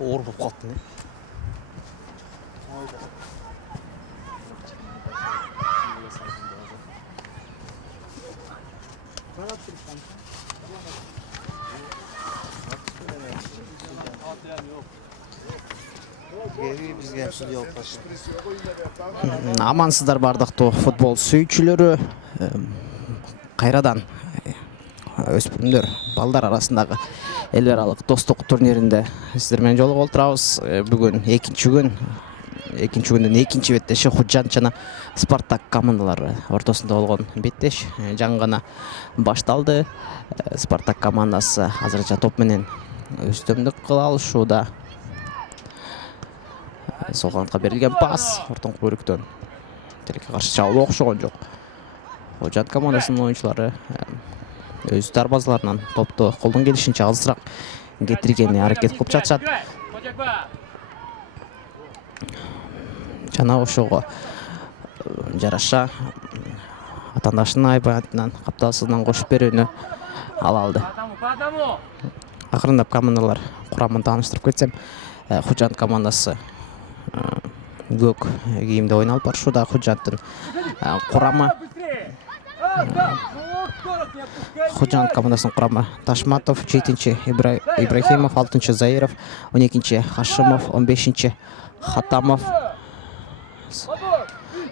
Оор болып қалды не? Амансыздар бардыктуу футбол сүйүүчүлөрү. Кайрадан өспүрүмдөр балдар арасындагы эл аралык достук турниринде сиздер менен жолугуп отурабыз. Бүгүн экинчи күндүн экинчи беттеши Худжанд жана Спартак командалары ортосунда болгон беттеш жаңы гана башталды. Спартак командасы азырынча топ менен үстөмдүк кыла алышууда. Сол канатка берилген пас ортоңку бөлүктөн телекке каршы чабуул окшогон жок. Худжанд командасынын оюнчулары өз дарбазаларынан топту колдон келишинче алысыраак кетиргени аракет кылып жатышат. Жана ошого жараша атаандашынын айбатынан капталсызынан кошуп берүүнү ала алды. Акырындап командалар курамын тааныштырып кетсем, Худжанд командасы көк кийимде ойналып барышууда. Худжандтын курамы Худжанд командасынын курамы Ташматов, 7-чи Ибрахимов, 6-чы Заиров, 12-чи Хашимов, 15-чи Хатамов.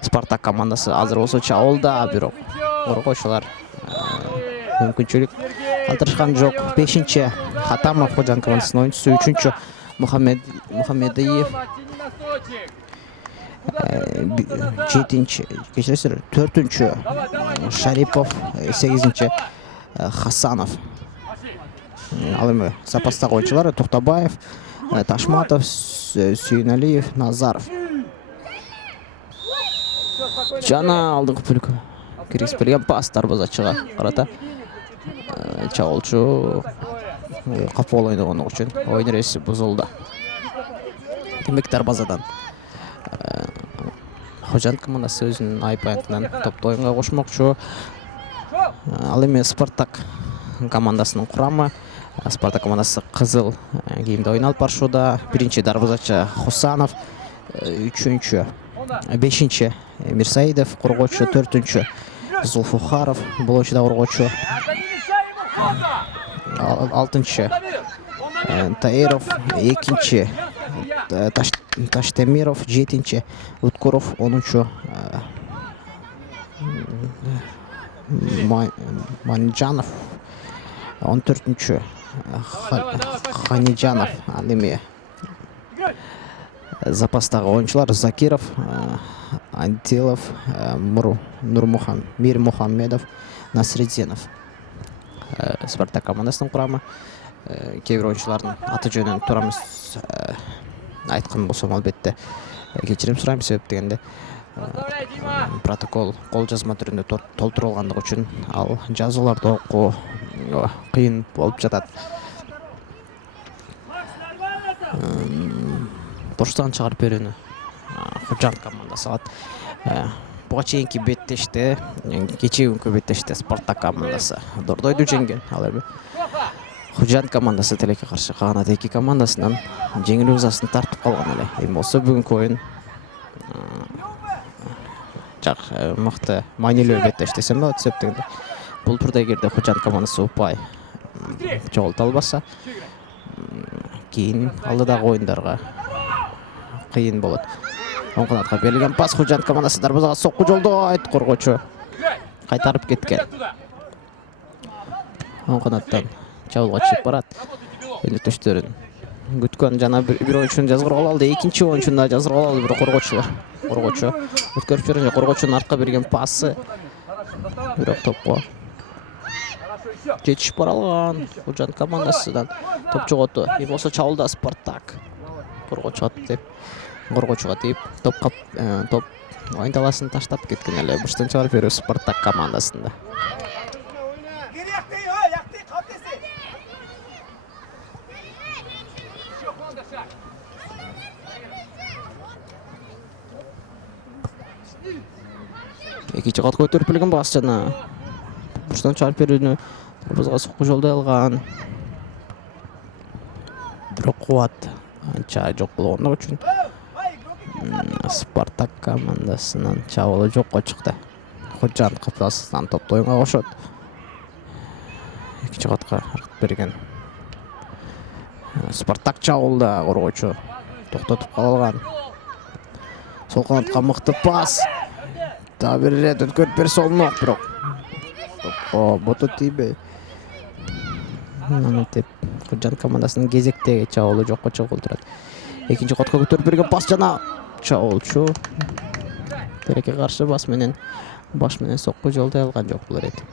Спартак командасы азыр болсо чабуулда, бирок коргоочулар мүмкүнчүлүк калтырышкан жок. 5-чи Хатамов Худжанд командасынын оюнчусу, 3-чү Мухаммедиев, 4-чү Шарипов, 8-чи Хасанов. Ал эми запастагы оюнчулар Токтобаев, Ташматов, Сүйүналиев, Назаров. Жана алдыңкы бөлүккө киргизип берген пас дарбазачыга карата. Чабуучу капыл ойногону үчүн оюн эреси бузулду. Демек дарбазадан Худжанд командасы өзүнүн айпайынтынан топту оюнга кошмокчу. Ал эми Спартак командасынын курамы. Спартак командасы кызыл кийимде ойналып барышууда. 1-чи дарбазачы Хусанов, 3-чү 5-чи Мирсаидов коргоочу, 4-чү Зулфухаров бул оюнчуда коргоочу, 6-чы Таиров, 2-чи Таштемиров, 7-чи Уткуров, 10-чу Манжанов, 14-чү Ханиджанов. Ал эми запастагы оюнчулар Закиров, Антилов, Мир Мухаммедов, Насреддинов. Спартак командасынын курамы. Кээ бир оюнчулардын аты жөнүн туура эмес айткан болсом албетте кечирим сурайм, себеп дегенде протокол кол жазма түрүндө толтурулгандыгы үчүн ал жазууларды окуу кыйын болуп жатат. Бурчтан чыгарып берүүнү Худжанд командасы алат. Буга чейинки беттеште, кечээ күnkү беттеште Спартак командасы дордойду жеңген. Ал эми Худжанд командасы телекке каршы каганат эки командасынан жеңилүү ызасын тартып калган эле. Эми болсо бүгүнкү оюн жак мыкты маанилүү беттеш десем болот, себеп дегенде бул турда эгерде Худжанд командасы упай жоголто албаса, кийин алдыдагы оюндарга кыйын болот. Оң канатка берилген пас Худжанд командасы дарбазага сокку жолдойт, коргоочу кайтарып кеткен. Оң канаттан чабуулга чыгып барат. Өнөктөштөрүн күткөн жана бир оюнчуну жазгырып алды. Экинчи оюнчуну да жазгырып алды, бирок коргоочу өткөрүп жиберген. Коргоочунун артка берген пасы бирок топко жетишип бара алган Худжанд командасынан топ жоготу. И болсо чабуулда Спартак коргоочуга деп коргоочуга тийип топ оюн таласын таштап кеткен эле. Бурчтан чыгарып берүү Спартак командасында. Экинчи катка көтөрүп келген бас жана бурчтан чыгарып берүүнү дарбазага сокку жолдой алган. Бирок кубат анча жок болгондугу үчүн Спартак командасынын чабуулу жокко чыкты. Худжанд капитасынан топту оюнга кошот. Экинчи катка аркыт берген Спартак чабуулда коргоочу токтотуп кала алган. Сол канатка мыкты пас. Дагы бир ирет өткөрүп берсе болмок, бирок топко боту тийбей. Мынтип Худжанд командасынын кезектеги чабуулу жокко чыгып турат. Экинчи катка көтөрүп берген пас жана чабуулчу телекке каршы баш менен сокку жолдой алган жок бул ирет.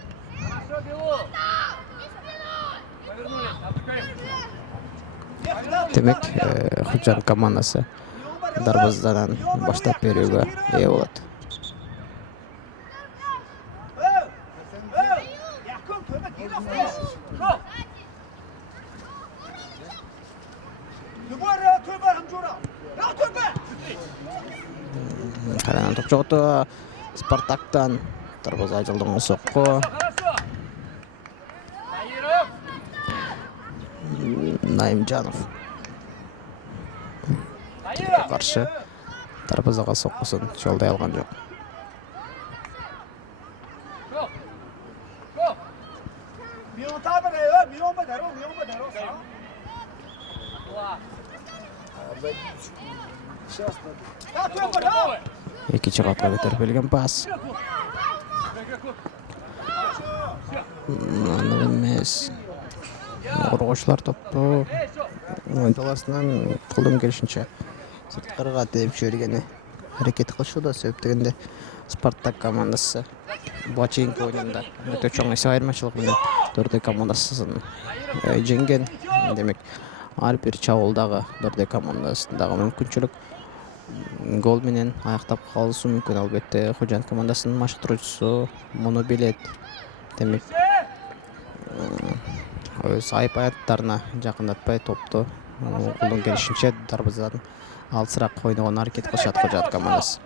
Демек, Худжанд командасы дарбазадан баштап берүүгө ээ болот. Каранан топ жоготу Спартактан дарбаза жылдың сокку. Наимжанов каршы дарбазага соккусун жолдой алган жок. Экинчи катка көтөрүп келген пас. Аны эмес. Коргоочулар топту оюн таласынан колдон келишинче сырткарыга тээп жибергени аракет кылышууда. Себеп дегенде Спартак командасы буга чейинки оюнда өтө чоң эсеп айырмачылык менен 4 командасын жеңген. Демек, ар бир чабуулдагы 4 командасындагы мүмкүнчүлүк гол менен аяктап калышы мүмкүн. Албетте, Худжанд командасынын машыктыруучусу муну билет. Демек, өз айып аяттарына жакындатпай топту колдон келишинче дарбазадан алысыраак ойногону аракет кылышат Худжанд командасы.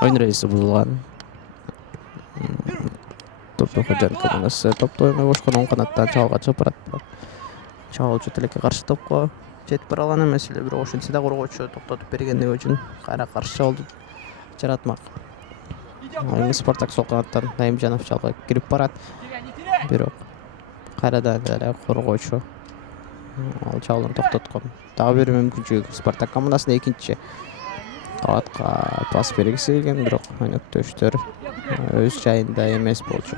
Oyun reisi buzulgan. Toplu Худжанд командасы топту оюнга кошкон оң канаттан чабуулга чыгып барат. Чабуулчу тилекке каршы топко жетип бара алган эмес эле, бирок ошентсе да коргоочу токтотуп бергендиги үчүн кайра каршы чабуулду жаратмак. Эми Спартак сол канаттан Наимжанов жалга кирип барат. Бирок кайрадан эле коргоочу ал чабуулун токтоткон. Дагы бир мүмкүнчүлүк Спартак командасына экинчи кабатка пас бергиси келген, бирок ойноктоштор өз жайында эмес болчу.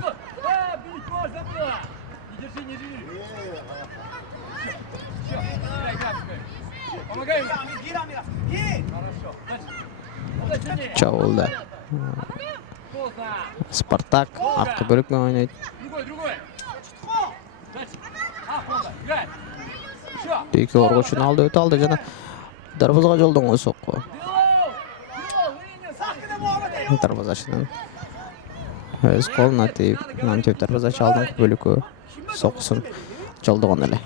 Чабуулда Спартак арткы бөлүкмө ойнойт. Эки коргоочунун алды өтө алды жана дарбазага жолдонгон сокку. Дарбазачынын өз колуна тийип, мынтип дарбазачы алдыңкы бөлүккө соккусун жолдогон эле.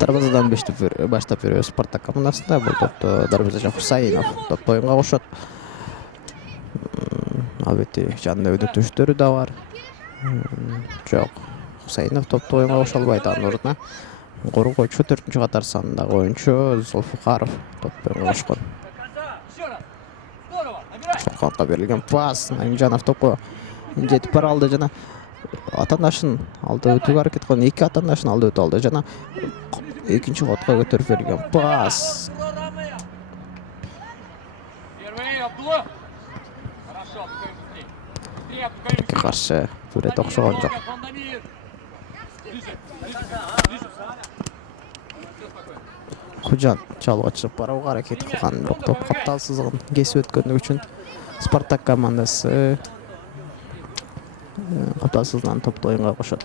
Дарбазадан баштап берүү Спартак командасында. Бул топту дарбазачы Хусайинов топту оюнга кошот. Албетте жанында өдөктөштөрү да бар. Жок. Хусайнов топту оюнга кошо албайт. Анын ордуна коргоочу 4-катар сандагы оюнчу Зулфукаров топту оюнга кошкон. Шолконко берилген пас. Наимжанов топко жетип бара алды жана атандашын алды өтүүгө аракет кылган. Эки атандашын алды өтүп алды жана экинчи котко көтөрүп берилген пас. Каршы сүрөт окшогон жок. Худжанд чалууга чыгып барууга аракет кылган, бирок топ капталсыздыгын кесип өткөндүгү үчүн Спартак командасы капталсыздыгынан топту оюнга кошот.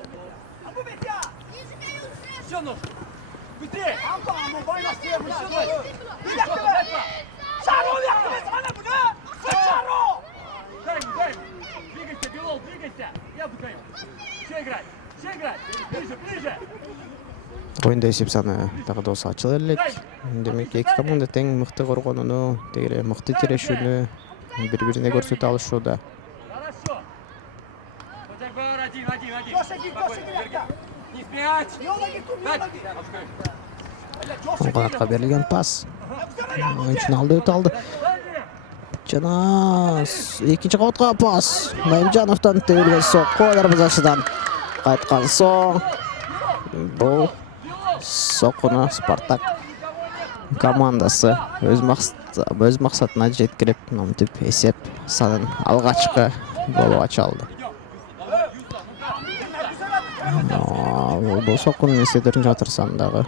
Оюнда эсеп саны дагы да болсо ачыла элек. Демек эки команда тең мыкты коргонууну, тегере мыкты тирешүүнү бири-бирине көрсөтө алышууда. Канатка берилген пас. Оюнчунун алды өтүп алды. Жана экинчи кабатка пас. Наимжановдон тебилген сокко дарбазачыдан кайткан соң бул сокуну Спартак командасы өз максатына жеткирип, мынтип эсеп санын алгачкы болуп ача алды. Бул сокунун эси 4-катар сандагы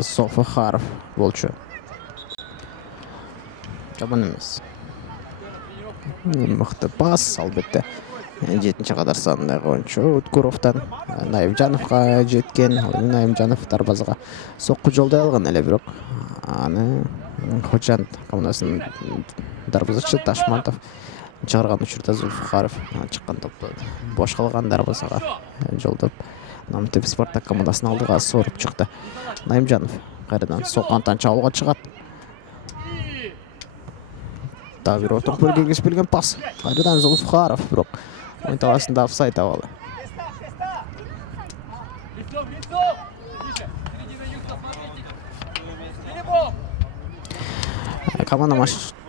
Зулфукаров болчу. Жаман эмес. Мыкты пас, албетте 7-катар сандагы оюнчу Уткуровдон Наимжановго жеткен. Наимжанов дарбазага сокку жолдой алган эле, бирок аны Худжанд командасынын дарбазачысы Ташмантов чыгарган учурда Зулфукаров чыккан топту бош калган дарбазага жолдоп, мынтип Спартак командасынын алдыга соруп чыкты. Наимжанов кайрадан сол канаттан чабууга чыгат. Дагы бир отук бөлгө кесип берилген пас. Кайрадан Зулфукаров, бирок оюн талашында офсайд абалы. Команда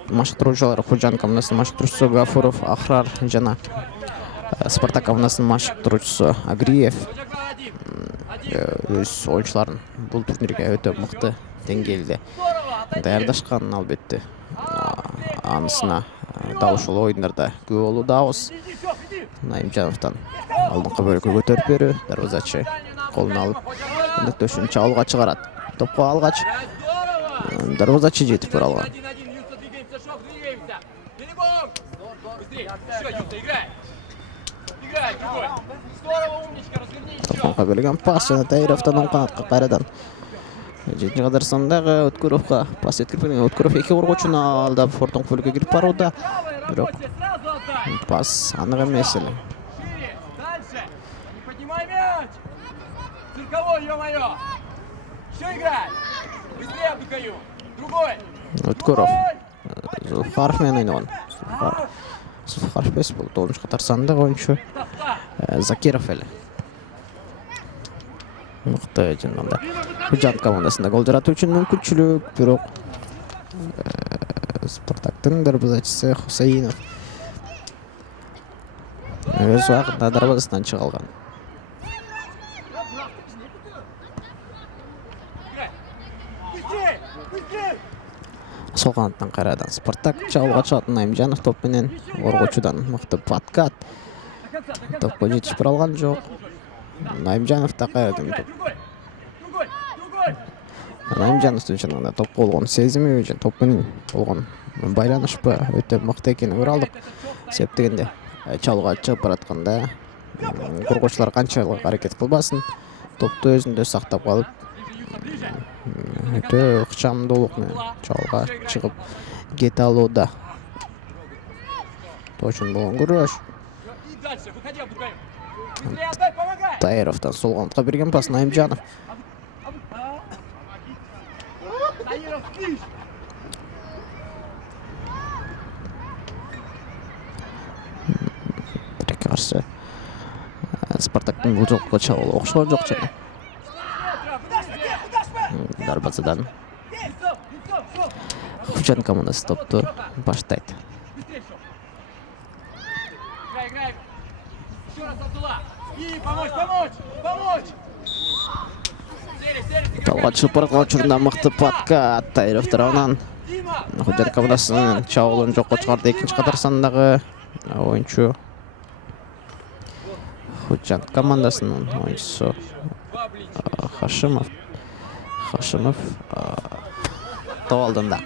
машыктыруучулары Худжанд командасынын машыктыруучусу Гафуров, Ахрар жана Спартак командасынын машыктыруучусу Агриев өз оюнчуларын бул турнирге өтө мыкты деңгээлде даярдашкан. Албетте анысына дал ушул оюндарда күбө болуудабыз. Наимжановдон алдыңкы бөлүккө көтөрүп берүү, дарбазачы колуна алып өдөктөшүн чабууга чыгарат. Топко алгач дарбазачы жетип бара алган. Берилген пас жана Таировдон оң канатка кайрадан 7-катар сандагы Уткуровго пас жеткирип берген. Уткуров эки коргоочуну алдап ортоң бөлүккө кирип барууда, бирок пас анык эмес эле. Уткуров Зулфукаров менен ойногон. Зулфукаров эмес, бул 9-катар сандагы оюнчу Закиров эле. Мыкты жана Худжанд командасында гол жаратуу үчүн мүмкүнчүлүк, бирок Спартактын дарбазачысы Хусайнов өз убактында дарбазасынан чыга алган. Сол канаттан кайрадан Спартак чабууга чыгат. Наимжанов топ менен коргоочудан мыкты подкат. Топко жетишип бара алган жок. Наимжанов да кайрадан Наимжановдун чынында топко болгон сезими же топ менен болгон байланышпы өтө мыкты экенин көрө алдык. Себеп дегенде чалууга чыгып баратканда коргоочулар канчалык аракет кылбасын, топту өзүндө сактап калып өтө ыкчамдуулук менен чалууга чыгып кете алууда. Точно болгон күрөш. Таировдон сол канатка берген пас. Наимжанов каршы. Спартактын бул жолку чабуулу окшогон жок жана. Дарбазадан Худжанд командасы топту баштайт. Талга чыгып бараткан учурунда мыкты патка Таиров тарабынан Худжанд командасынын чабуулун жокко чыгарды. Экинчи катар сандагы оюнчу Худжанд командасынын оюнчусу Хашимов топ алдында.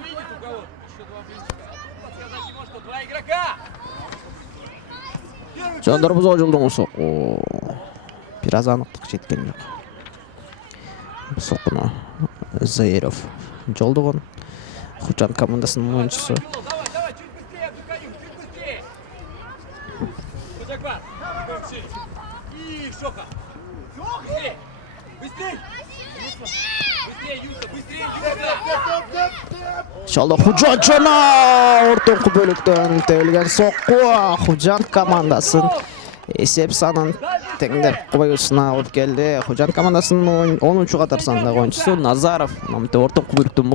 Жандар бузоо жолдон соку. Бир аз аныктык жеткен жок. Сокуну Заиров жолдогон Худжанд командасынын оюнчусу. Шалда Худжанд жана ортоңку бөлүктөн тебилген сокку Худжанд командасын эсеп санын теңдеп койуусуна алып келди. Худжанд командасынын 10-чу катар сандагы оюнчусу Назаров мынтип ортоңку бөлүктөн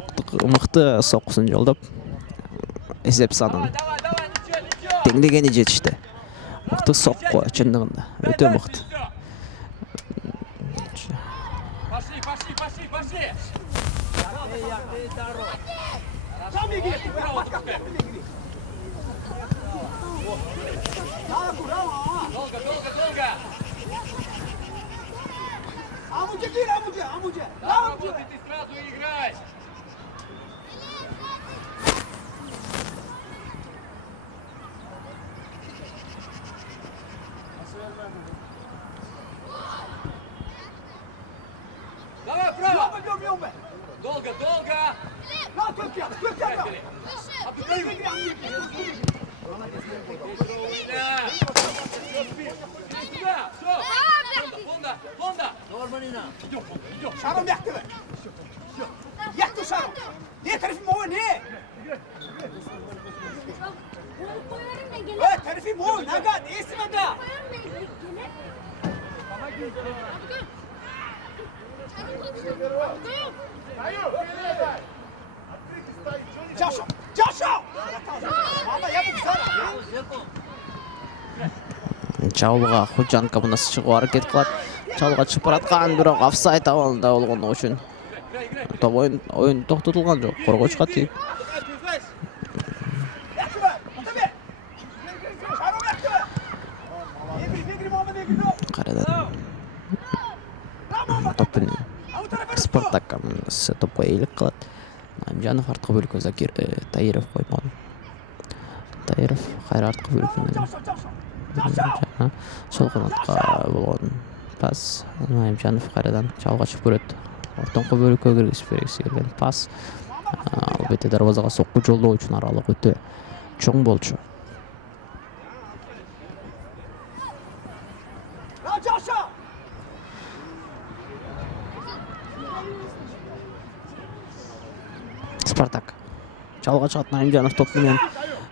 мыкты соккусун жолдоп эсеп санын теңдегени жетишти. Мыкты сокку чындыгында өтө мыкты. Работай ты сразу и играй! Давай, право! Долго! Нормально. Идем. Шаром яхты. Яхты шаром. Не тарифим ой, не. Ой, тарифим ой, нагад, есімеді. Жашау! Мама, я буду сара. Чабуулга Худжанд командасы чыгуу аракет кылат. Чабуулга чыгып бараткан, бирок офсайд абалында болгондугу үчүн топ оюн токтотулган жок. Коргоочуга тийип. Карадан топун Спартак командасы топко ээлик кылат. Наимжанов арткы бөлүккө Таиров коймон. Таиров кайра арткы бөлүккө сол канатка болгон пас. Наимжанов кайрадан чабуулга чыгып көрөт. Ортоңку бөлүккө киргизип бергиси келген пас. Албетте дарбазага сокку жолдоо үчүн аралык өтө чоң болчу. Спартак чабуулга чыгат. Наимжанов топ менен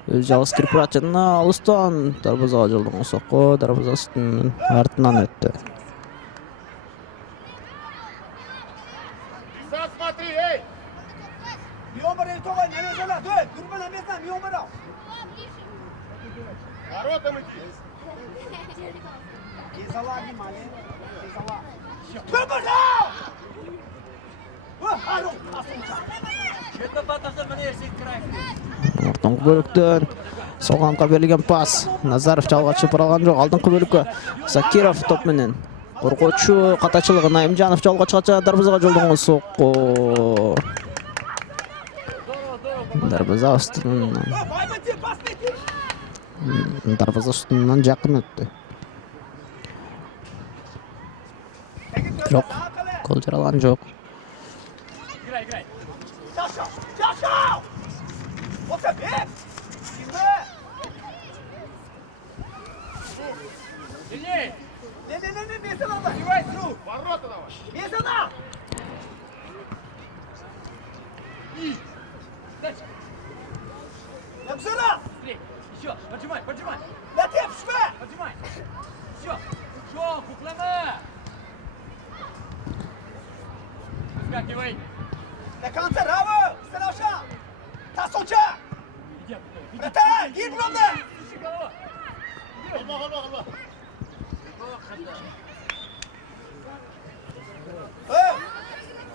өз жалгыз кирип барат жана алыстан дарбазага жолдогон сокку дарбаза үстүнүн артынан өттү. Смотри, эй! Воротам иди! Ортоңку бөлүктөн сол канатка берилген пас. Назаров чабуулга чыгып бара алган жок. Алдыңкы бөлүккө Закиров топ менен коргоочу катачылыгы Наимжанов чабуулга чыгат. Дарбазага жолдогон сокку. Дарбаза үстүнөн жакын өттү. Бирок гол жаралган жок. Играй! Ворота давай! Еще, поджимай, поджимай. Летим, шве! Поджимай. Еще, куклама. Выскакивай. До конца, Раву! Староша! Тасоча! Это, гид ровно! Голова.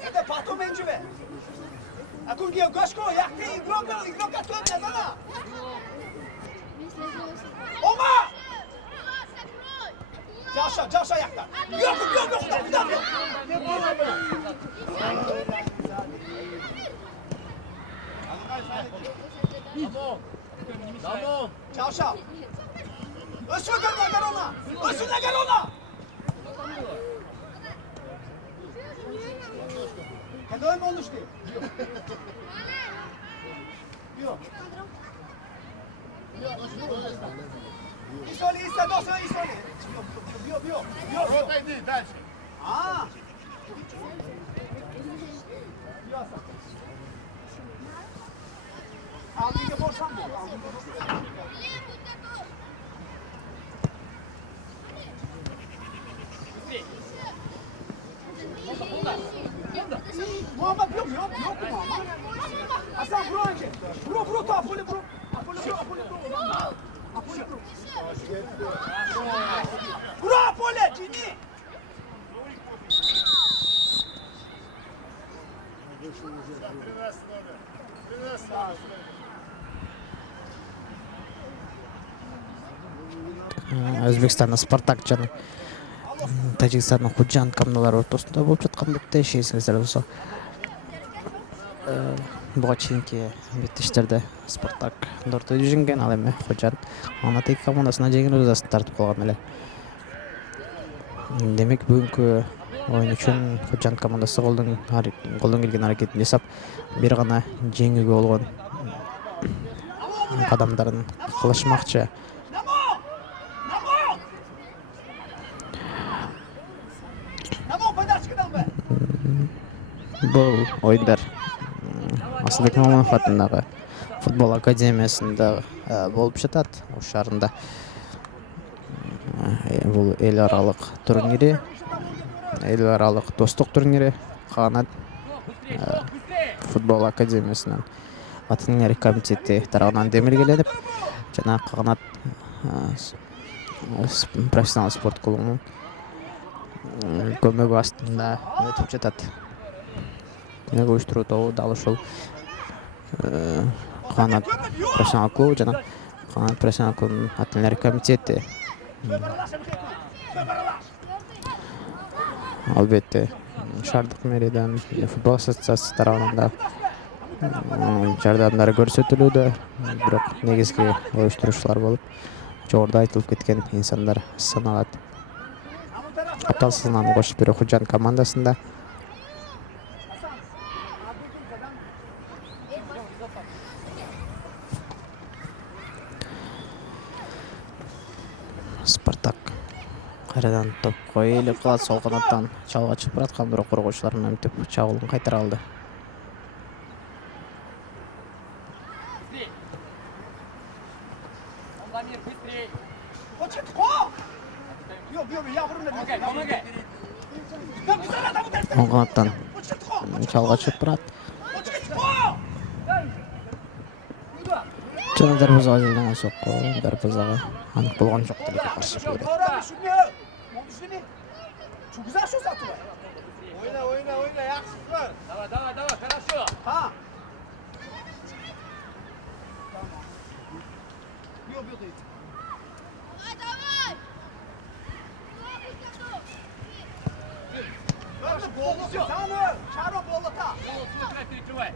Это потом инживе. А кургия гошко, яхты игрок ответ назад. Ома! Жаша яхта. Yok. Tamam. Жаша. Өсүн гарона. Когда он нужны? Бьё. Истоли, истоли. Бьё. Вот иди дальше. А. Ясно. Алдыга борсам бо. Мама, бьё, мама. Асан, бро, анче. Бро, то, Аполе, бро. Бро, Аполе, Джини. Өзбекстанда Спартак жана Тажикстандын Худжанд командалары ортосунда болуп жаткан бетте эсиңиздер болсо буга чейинки беттештерде Спартак Дортойду жеңген, ал эми Худжанд анын эки командасына жеңилүү жазасын тартып калган эле. Демек бүгүнкү оюн үчүн Худжанд командасы колдон келген аракетин жасап, бир гана жеңүүгө болгон кадамдарын кылышмакчы. Бул оюндар Асылбек Мамонов атындагы футбол академиясында болуп жатат. Ош шаарында бул эл аралык турнири, эл аралык достук турнири Канат футбол академиясынын атынын комитети тарабынан демилгеленип, жана Канат профессионал спорт клубунун көмөгү астында өтүп жатат. Уюштуруу тобу дал ушул Канат профессионал клубу жана Канат профессионал клубунун атынын комитети. Албетте шаардык мэриядан футбол ассоциациясы тарабынан да жардамдары көрсөтүлүүдө, бирок негизги уюштуруучулар болуп жогоруда айтылып кеткен инсандар саналат. Аталсызынан кошуп бир Худжанд командасында Спартак кайрадан топко ээлеп калат, сол канаттан чалга чыгып бараткан, бирок коргоочулар мынтип чабуулун кайтара алды. Оң канаттан чалга чыгып барат. Жана дарбазага жылданган сокко, дарбазага анык болгон жок деп каршы берет. Ойна, яхшысыздар. Давай, хорошо. Ha. Бьё, дейт. Давай. Шаро болота. Перекрывай.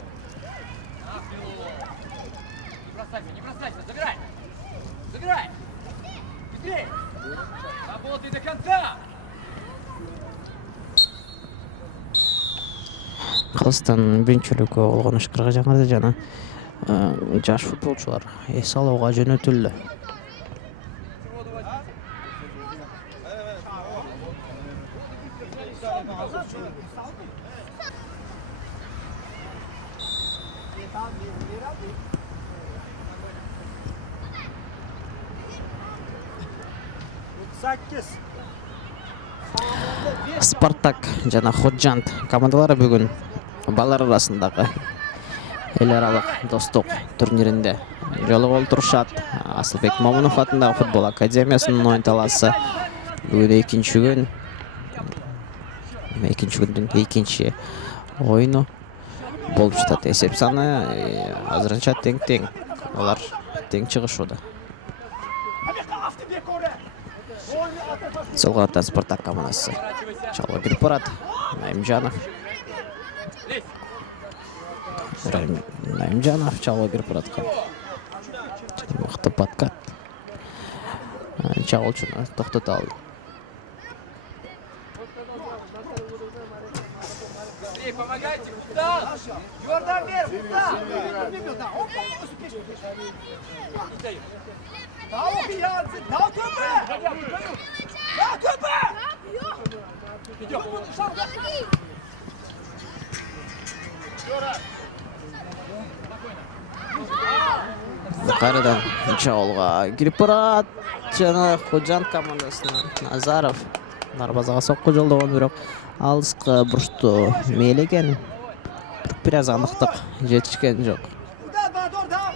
Не бросайся, забирай. Быстрее. Работай до конца. Кыргызстан биринчиликке болгон ышкырга жаңырды жана жаш футболчулар эс алууга жөнөтүлдү. Спартак жана Худжанд командалары бүгүн балдар арасындагы эл аралык достук турниринде жолугуп отурушат. Асылбек Момунов атындагы футбол академиясынын оюн талаасы бүгүн экинчи күндүн экинчи оюну болуп жатат. Эсеп саны азырынча тең. Алар тең чыгышууда. Сол канаттан Спартак командасы чалга кирип барат. Наимжанов чалга кирип бараткан. Мыкты подкат. Чагылчуну токтото алды. Помогайте, куда? Jordan ver, kуда? Dal biraz, dal köpe! Dal köpe! Gidiyor. Кайрадан чалга кирип барат. Жана Худжанд командасынан Назаров дарбазага сокку жолдогон, бирок алыскы бурчту мээлеген. Бир аз аныктык жетишкен жок.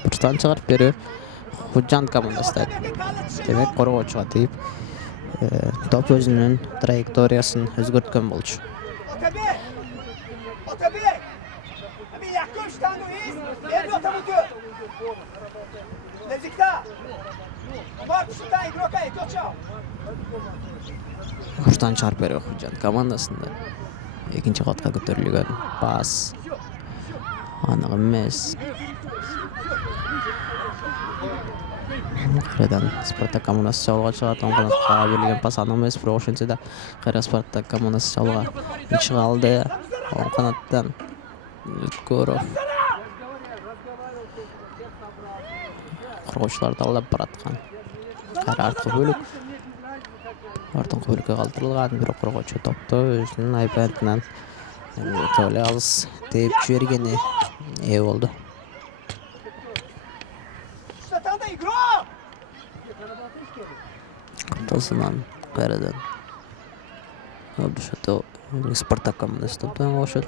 Бурчтан чыгарып берүү Худжанд командасында. Демек коргоочуга тийип, топ өзүнүн траекториясын өзгөрткөн болчу. Бурчтан чыгарып берүү Худжанд командасында. Экинчи катка көтөрүлгөн пас. Анык эмес. Кайрадан Спартак командасы чалга чыгат. Оң канатка берилген пас анык эмес, бирок ошентсе да кайра Спартак командасы чалга чыга алды. Оң канаттан Өткөров коргоочуларды алдап бараткан. Кайра арткы бөлүк. Артыңкы бөлүккө калтырылган, бирок коргоочу топту өзүнүн айпантынан эле алыс тээп жибергени ээ болду. Тосунан кайрадан ошото Спартак командасы топтон кошот.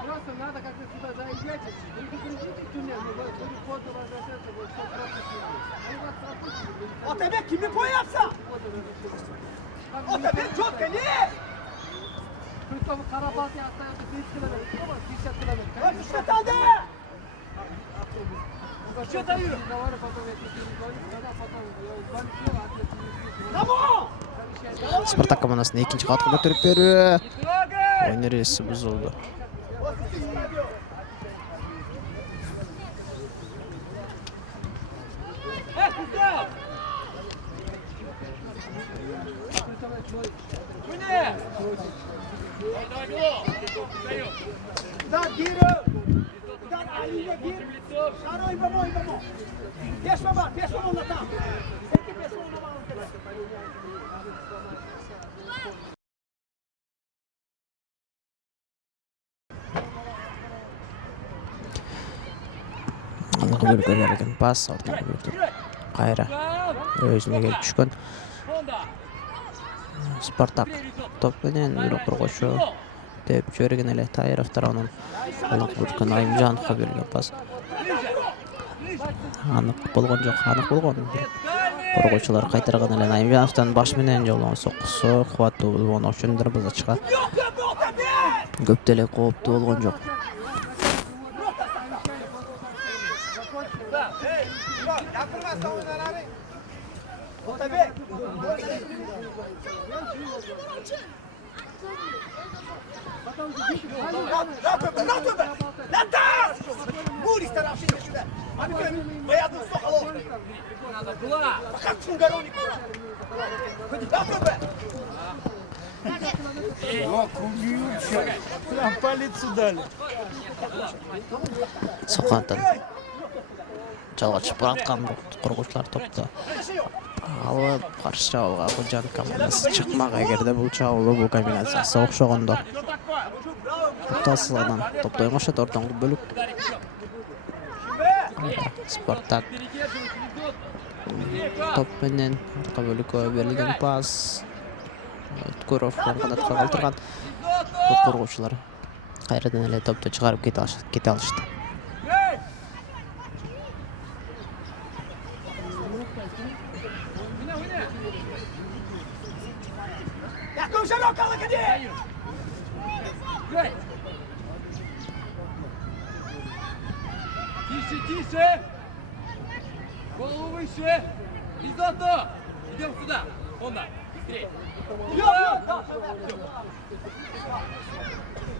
Просто надо как-то сюда заезжать, предупредите туннель, но будет поздно возвращаться, будет все просто снимать. O tebe kimi koyarsa? O tebe çok deli. Только Карабахе остается 30 километров, 50 километров. Hadi işte kaldı. Что даю? Потом я тебе звоню, потом Tamam. Спартак командасына экинчи катка көтөрүп берүү. Оюн эрежеси бузулду. Да, гири. Да, Али'ye gir. Şaroy baba. Geç baba, geç baba ona tam. Peki geç ona baba. Аңгы бөлүккө берилген пас, артыңкы бөлүктө кайра өзүнө келип түшкөн. Спартак топ менен бирок коргоочу тээп жиберген эле. Таиров тарабынан аңгы бөлүккө Наимжановго берилген пас. Анык болгон жок, анык болгон. Коргоочулар кайтарган эле. Наимжановдон баш менен жолгон соккусу кубаттуу болгон үчүн дарбазачыга көп деле кооптуу болгон жок. Прям по лицу дали. Сокканаттан жалга чыгып бараткан коргоочулар топто алып каршы чабуулга Худжанд командасы чыкмак. Эгерде бул чабуулуу бул комбинациясы окшогондо топталсыздан топтойн кошот ортоңку бөлүк. Спартак топ менен орто бөлүккө берилген пас. Өткөров канатка калтырган. Коргоочулар кайрадан эле топту чыгарып кете алышты. Тише! Голову выше! Изотто! Идем сюда! Фонда! Быстрее!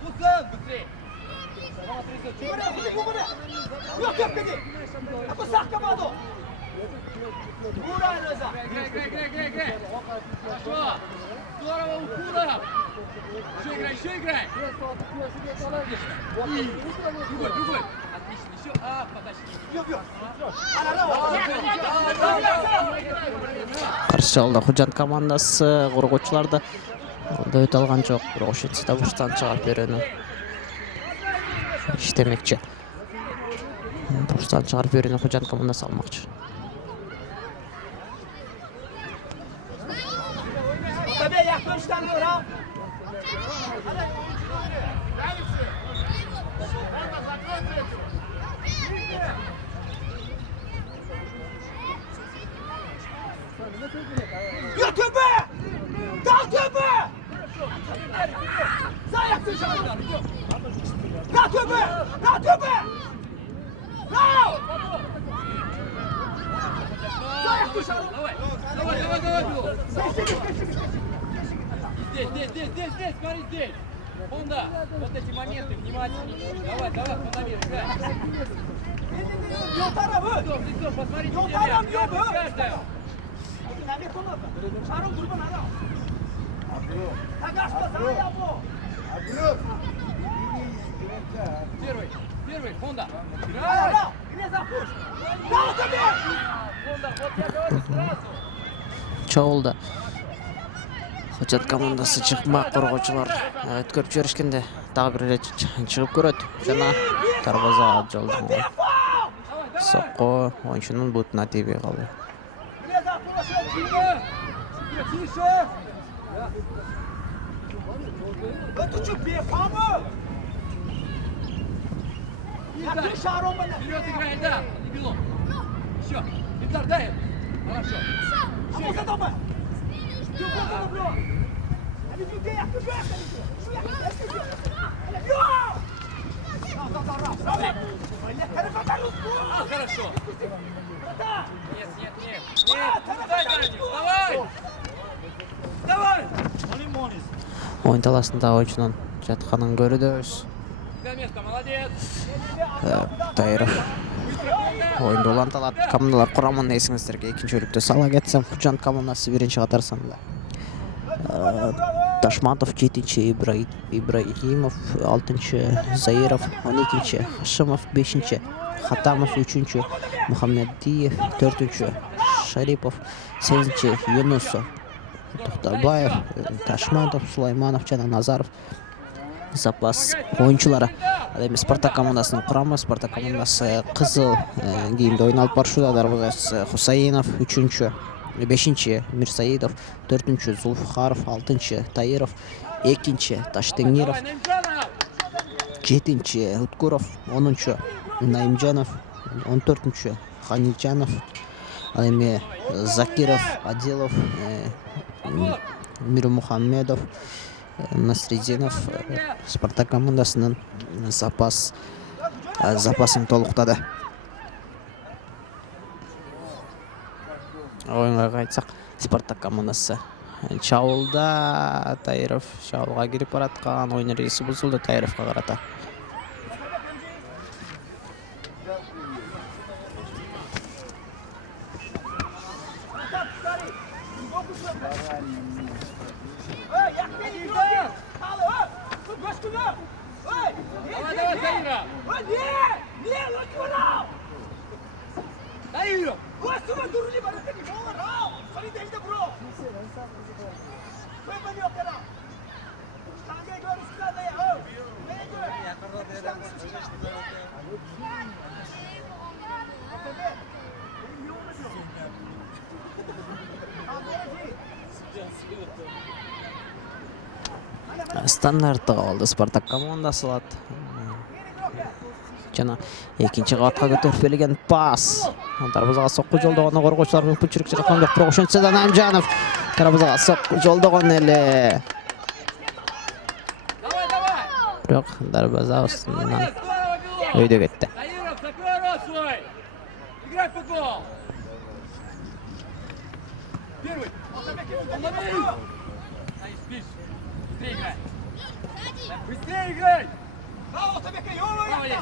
Луцан! Быстрее! Играй! Хорошо! Здорово, Укура! Еще играй! Другой! Отлично, еще! Подожди! Каршы чабуулда Худжанд командасы коргоочуларды дөйт алган жок. Бирок ошентсе бурчтан чыгарып берүүнү иштемекчи. Бурчтан чыгарып берүүнү Худжанд командасы алмакчы. Здесь, смотри, здесь. Фонда, вот эти моменты, внимательно. Давай, фундамент, играй. Лицо, посмотрите, каждая. Первый, Фонда. Играй. Фонда, вот я говорю сразу. Чабуулда Худжанд командасы чыкмак. Коргоочулар өткөрүп жиберишкенде дагы бир эле чыгып көрөт. Жана дарбаза жолдон сокко оюнчунун бутуна тийбей калды. Тише! Вперед играй, да, не бело. Еще, Витар, дай. Хорошо. Хорошо. Нет. Вставай! Оюн таласында оюнчунун жатканын көрүбүз. Молодец. Таиров оюнду уланталат. Командалар курамын эсиңиздерге экинчи бөлүктө сала кетсем, Худжанд командасы биринчи катар санда. Ташматов 7-нчи, Ибраимов 6-нчы, Заиров 12-нчи, Хашимов 5-нчи, Хатамов 3-нчи, Мухаммедиев 4-нчи, Шарипов 8-нчи, Юнусов, Токтабаев, Ташматов, Сулайманов жана Назаров запас оюнчулары. Ал эми Спартак командасынын курамы. Спартак командасы кызыл кийимде ойун алып барышууда. Дарбазачысы Хусаинов 3-нчү, 5-нчи Мирсаидов, 4-нчү Зулфухаров, 6-нчы Таиров, 2-нчи Таштеңиров, 7-нчи Уткуров, 10-нчы Наимжанов, 14-нчү Ханичанов, ал эми Закиров, Адилов, Мирмухаммедов, Насридинов Спартак командасынын запасын толуктады. Оюнга кайтсак, Спартак командасы чабуулда. Таиров чабуулга кирип бараткан. Оюн эрежеси бузулду Таировго карата. Solidez de bro. Fue venido para. Tangue görüşlerle ya. Стандартты калды Спартак командасы алат. Жана экинчи кабатка көтөрүп берилген пас. Дарбазага сокку жолдогону коргоочулар мүмкүнчүлүк жараткан жок. Бирок ошентсе да Намжанов дарбазага сокку жолдогон эле. Бирок дарбаза астынан өйдө кетти. Играй по гол! Первый! Быстрее играй! Быстрее играй! Bravo Tabeke, yolu yakta.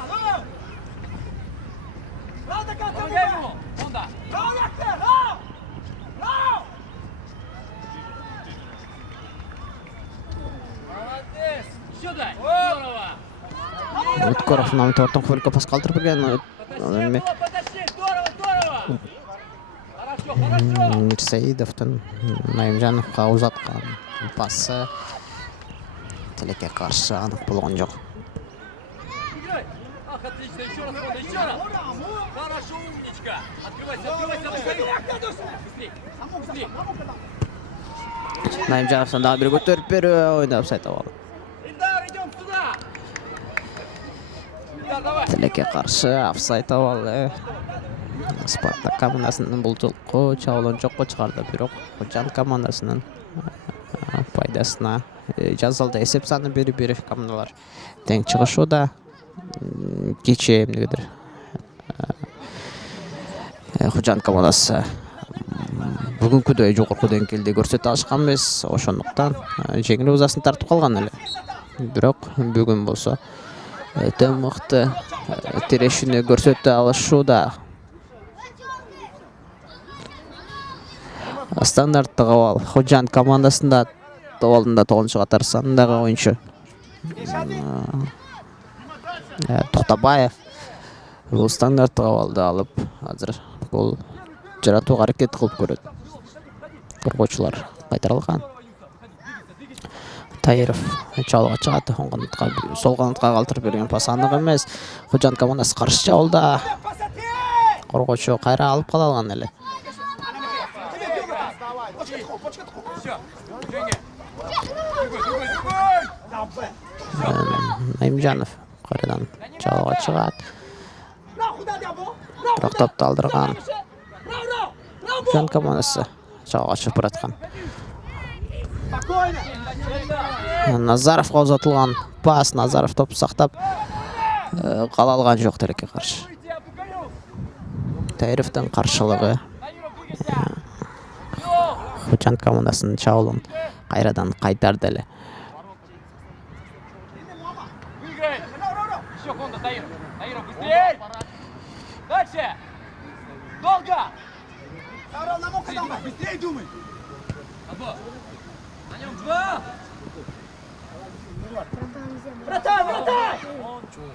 Bravo da kalk. Помогай ему! Honda! Bravo yakta. Bravo. Bravo. Молодец! Еще дай! Здорово! Өткөров намет ортон көлкө пас калтырып берген. Потащи! Здорово! Здорово! Хорошо! Хорошо! Мирсаидовдун Намжановго узаткан пасы тилекке каршы анык болгон жок. Играй! Ах, отлично! Еще раз, Honda! Еще раз! Хорошо, умничка! Открывайся! Открывайся! Быстрее! Быстрее! Намжановдон дагы бир көтөрүп берүү ойноп сайтап алды. Илдар, идем туда! Илдар, давай! Тилекке каршы офсайд алды. Спартак командасынын бул жолку чабуулун жокко чыгарды, бирок Худжанд командасынын пайдасына жазылды. Эсеп саны 1-1 командалар тең чыгышууда. Кечээ эмнегедир Худжанд командасы бүгүнкүдөй жогорку деңгээлде көрсөтө алышкан эмес, ошондуктан жеңил узасын тартып калган эле. Бирок бүгүн болсо өтө мыкты тирешүүнү көрсөтө алышууда. Стандарттык абал Худжанд командасында тоболдунда 9-чу катар санындагы оюнчу Токтабаев бул стандарттык абалды алып азыр гол жаратууга аракет кылып көрөт. Коргоочулар кайтарылган. Таиров чалууга чыгат, оң канатка, сол канатка калтырып берген пас анык эмес. Худжанд командасы каршы чабуулда. Коргоочу кайра алып кала алган эле. Намжанов кайрадан чалууга чыгат. Бирок топду алдырган. Худжанд командасы чалууга чыгып бараткан. Назаровго узатылган пас. Назаров топу сактап кала алган жок тилекке каршы. Таировдун каршылыгы Худжанд командасынын чабуулун кайрадан кайтарды эле. Выиграй! Еще Honda, Таиров! Таиров, быстрее! Дальше! Долго! Быстрее думай. Одно! На нем два! Братан, братан!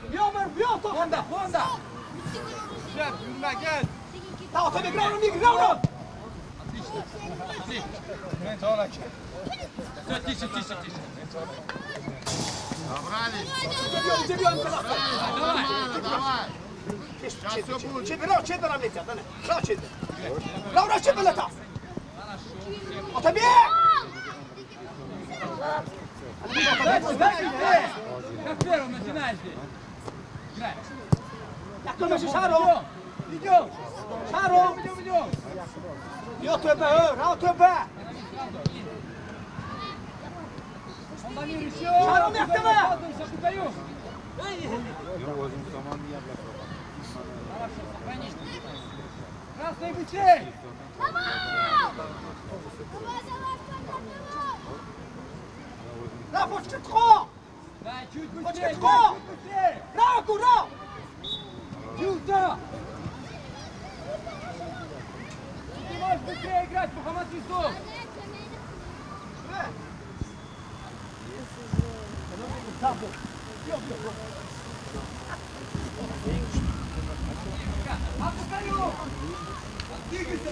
Бьем, Honda, Honda! Давай, Tabeke, граунд! Отлично! Все, тише, тише, тише! Давай. Чемпионом летят, да? Браво, чемпионата! Tabeke! Дальше! Как первым начинаешь здесь! Играй! Yaklaşın Şaro. Идем! Şaro. Идем! Yok töbe, rahat töbe. Он Дамир еще! Шаром yakta mı? Сейчас даю! Хорошо, сохранись! Красный быстрей! Là, faut que tu trop. Дай чуть Faut que быстрее! tu trop. Чуть быстрее! Là, courant. Юта! Ты можешь быстрее играть, Мухаммад Юсуф! Отстаю! Двигайся ты!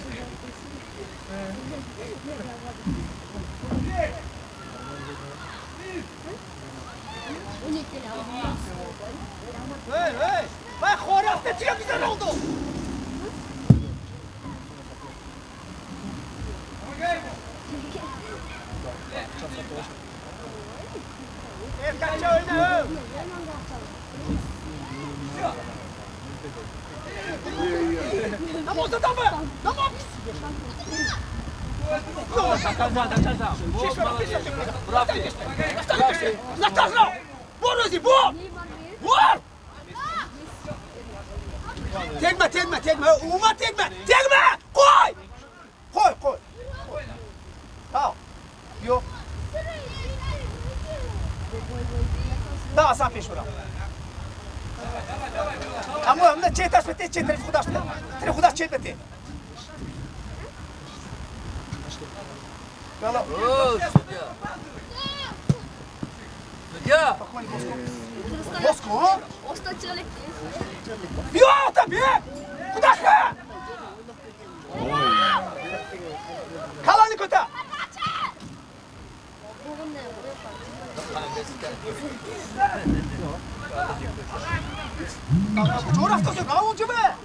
Hey hey! Bak Horas da çok güzel oldu. Erkekçe oyna. Tamam tamam. Tamam. Наташа! Борози, бор! Бор! Tegme, tegme, tegme. Uma tegme. Tegme! Koy! Koy, koy. Tamam. Yok. Daha sağ peş bırak. Ama onda çetas bete, çetas kudaş bete. Tere kudaş çet bete. Yalla. Судья! Москва? Остатçılık. Yok tabii. Kudaş be! Kalanı kötü. Coğrafyası kavuncu be!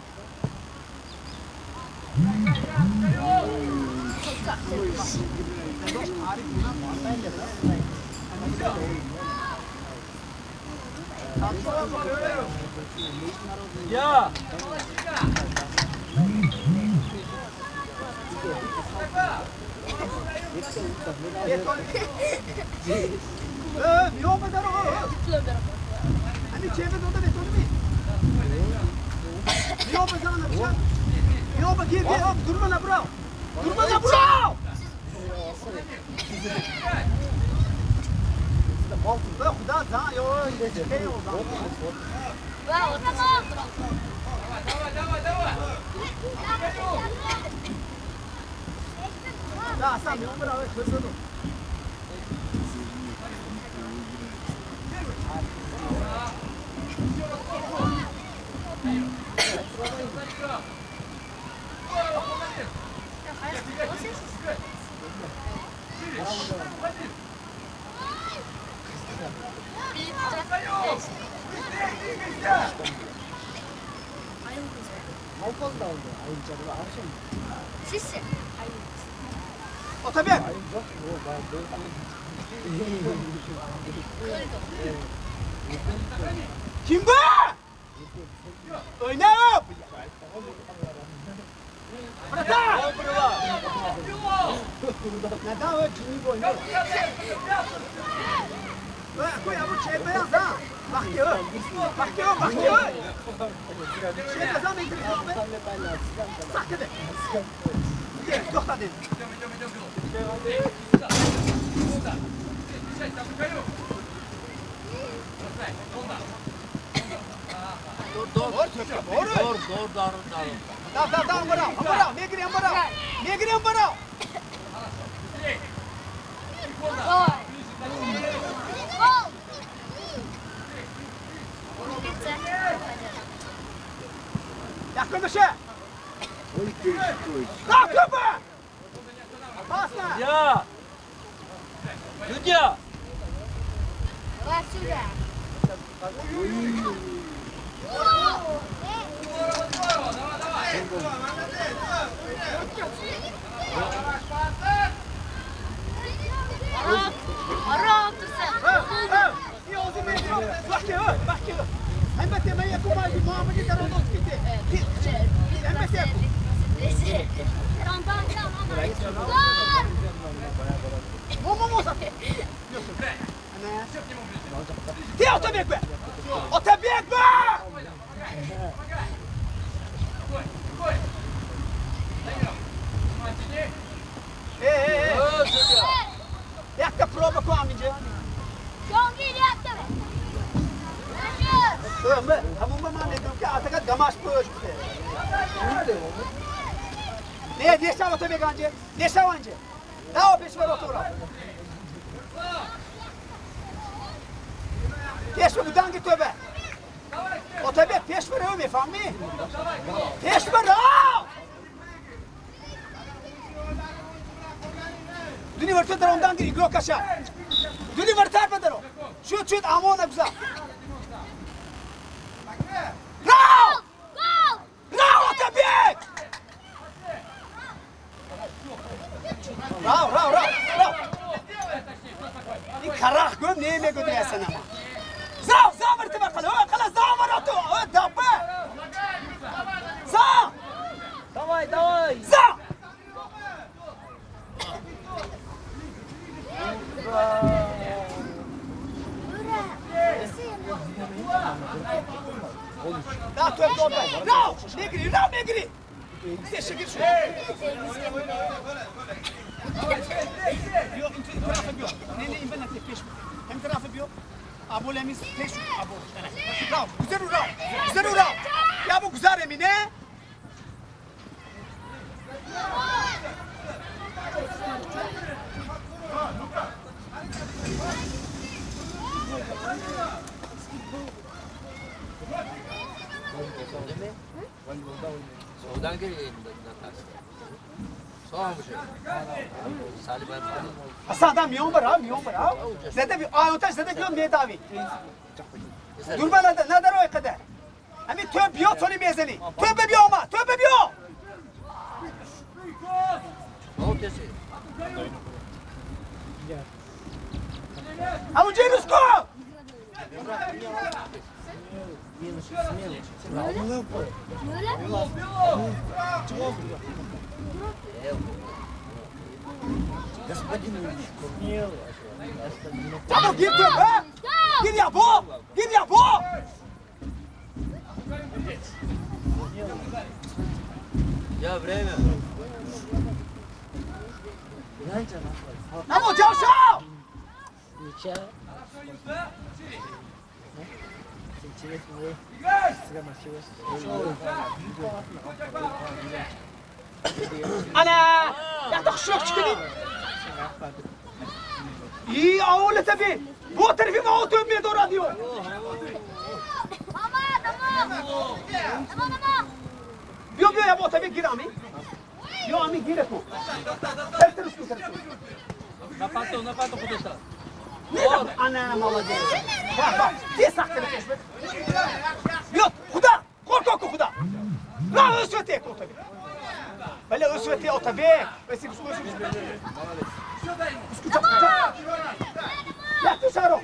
Я! Yok eder o. Hani çevre orada ne söylemi? Yok be sana bir şey. Yok be gir gir. Durma la bro. Durma la bro. Kuda za yo. Şey o zaman. Bravo, tamam. Da sen yok bravo hızlı dur. Sisi. Otobüs. Kim bu? Oynayıp. Bırak. Neden öyle kimi oynuyor? Koy bu şey beyaz ha. Bakıyor. Bakıyor, bakıyor. Şey beyaz ha, ne diyorsun abi? Sakın de. Yok hadi. Doğru, darın. Tamam, bravo. Negriam, bravo. Negriam, bravo. Gol. Yakın dışı. Kalk kapı. Basma. Я! Судья! Var sürü. Ara otursun. İyi oldu Negriam. Bakıyor. Hemen temel yapıma Muhammed'in tarafı gitti. Hemen yapı. Momo satıyor. Ти отобег бе! Отобег бе! Як та проба куаминче? Ömür, hamumma mı dedim ki artık gamaş boş bize. Ne şav otobe gancı? Ne şav ancı? Ne o peş ver otura? Peş ver budan git öbe. Otobe peş ver öme fami. Peş ver al. Dünü vurtadır ondan değil, igro kaşa. Dünü vurtar bedero. Şut, amona güzel. Bravo! Bravo tabii! Bravo. Bir karak göm neyime götürüyorsun ama. Zav vurtu bakalım. Kala zav var otu. Dapı. Zav. Давай! Zav. Daha tövbe olma. Bravo. Negri. Deixa gir şuraya. Yok, tarafı yok. Neyle ben de peş. Hem tarafı yok. Abolemiz peş. Bravo. Güzel urav. Ya bu güzel Emine. Oradan geleyim de Soğumuş. Salih ben. Asadan miyon var abi. Zede bir ayontaj zede giyon medavi. Durbalada nadar o kadar. Hani töp yok sonu mezeli. Töpe bir ama. Ortası. Amucu Rusko. Çabuk gir töp ha. Gir ya bu. Ya время. Amu Cavşav. Ana! Ya da kuşluk çıkayım. İyi ağırlı tabii. Bu tarafı mı töbmeye doğru diyor. Yok ya bu tabii gir ami. Yok ami gir et o. Tertemiz su. Нападу куда-то. Ana молодец. Bak. Diye saktını kesmek. Yok kuda. Kork kuda. La ösvete o tabii. Böyle ösvete o tabii. Ösvete. Ya dışarı.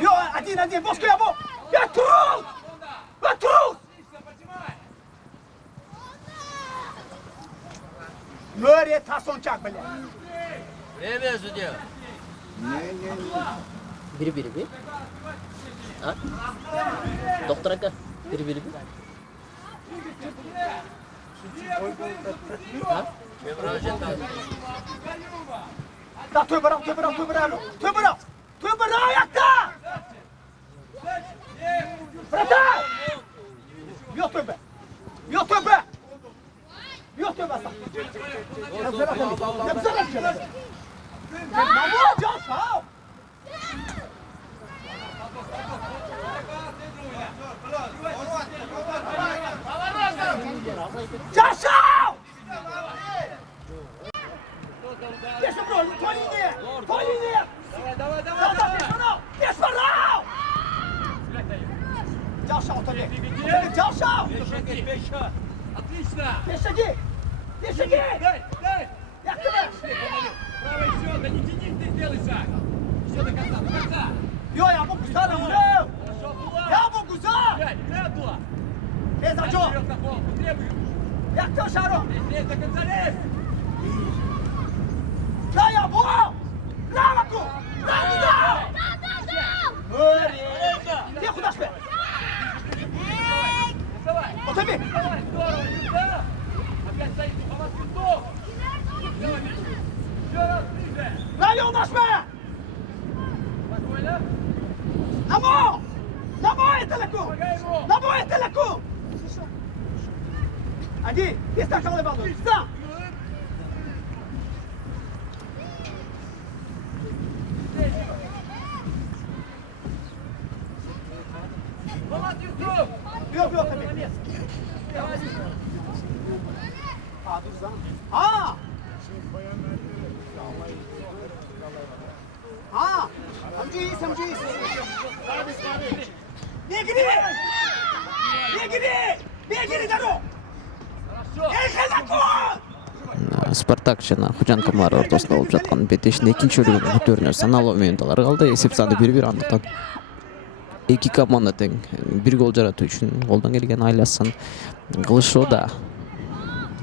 Yok один. Боско я бо. Я трус. Böyle tason çak böyle. Время судья. Biri. Ha? Doktor aka. Biri. Ha? Da töbera ayakta. Bırakın. Yok töbe. Sen. Ne yapacağız ha? Caşav! Deixa bro, tô linha! Давай! Desparou! Caşav tabii. Caşav! Отлично! Deixa aqui! Дай! Yaktı mı? Право еще, да не тяни, ты сделай шаг! Все до конца! Yo ya bu güzel ama. Хорошо, Булат! Ya bu güzel. Вперед, Булат! Tez acı. Вперед на пол, требуем! Yaktı Şaro. Лезь до конца, лезь! La ya bu. Bravo ku. Bravo. Böyle. Diye kudaş be. Давай! O tabii. Давай, здорово, да! Опять стоит, Мухаммад Винтов! Еще раз ближе! La yoldaş be. Спокойно! Namo eteleku. Hadi, destek çalı balon. Sağ. Мухаммад Винтов! Yok tabii. Dur zaman. Ha! А, самжи. Бегири, дару! Спартак жана Худжанд командалары ортосунда болуп жаткан бетешин экинчи бөлүгүнүн бүтөөрүнө саналуу минуттар калды. Эсеп саны 1-1, андыктан эки команда тең бир гол жаратуу үчүн колдон келген айласын кылышууда.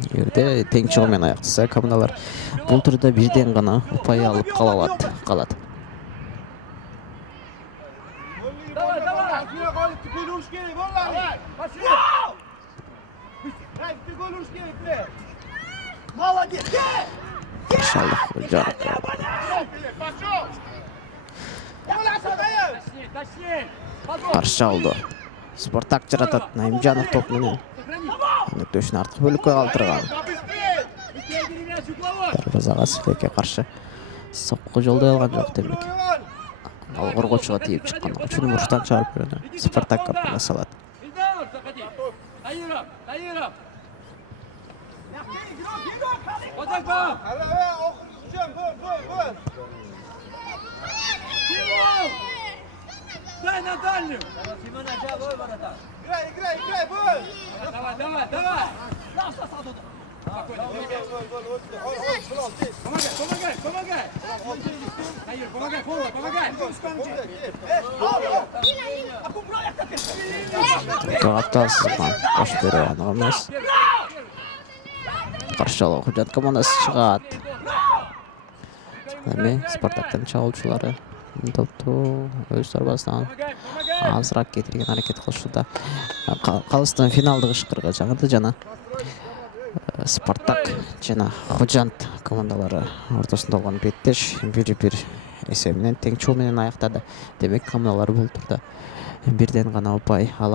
Эгерде тең чыгуу менен аяктаса, командалар бул турда бирден гана упай алып калат. Молодец! Каршы алды. Спартак жаратат. Наимжанов топ менен өнөктөшүн арткы бөлүккө калтырган. Дарбазага Силекке каршы сокку жолдой алган жок демек. Ал коргочуга тийип чыккан. Үчүн мурштан чыгарып берди. Спартак командасы алат. Дай на дальнюю! Играй, бой! Давай! Помогай! Таир, помогай! Жогоптасызган кош берүү анык эмес. Каршылоо Худжанд командасы чыгат. Эми Спартактын чабуулчулары топту өз зарбасынан азыраак кетирген аракет кылышууда. Калыстын финалдык ышкырга чыгарды жана Спартак жана Худжанд командалары ортосунда болгон беттеш 1-1 эсебинен тең чуу менен аяктады. Демек командалар бул турда бирден гана упай ала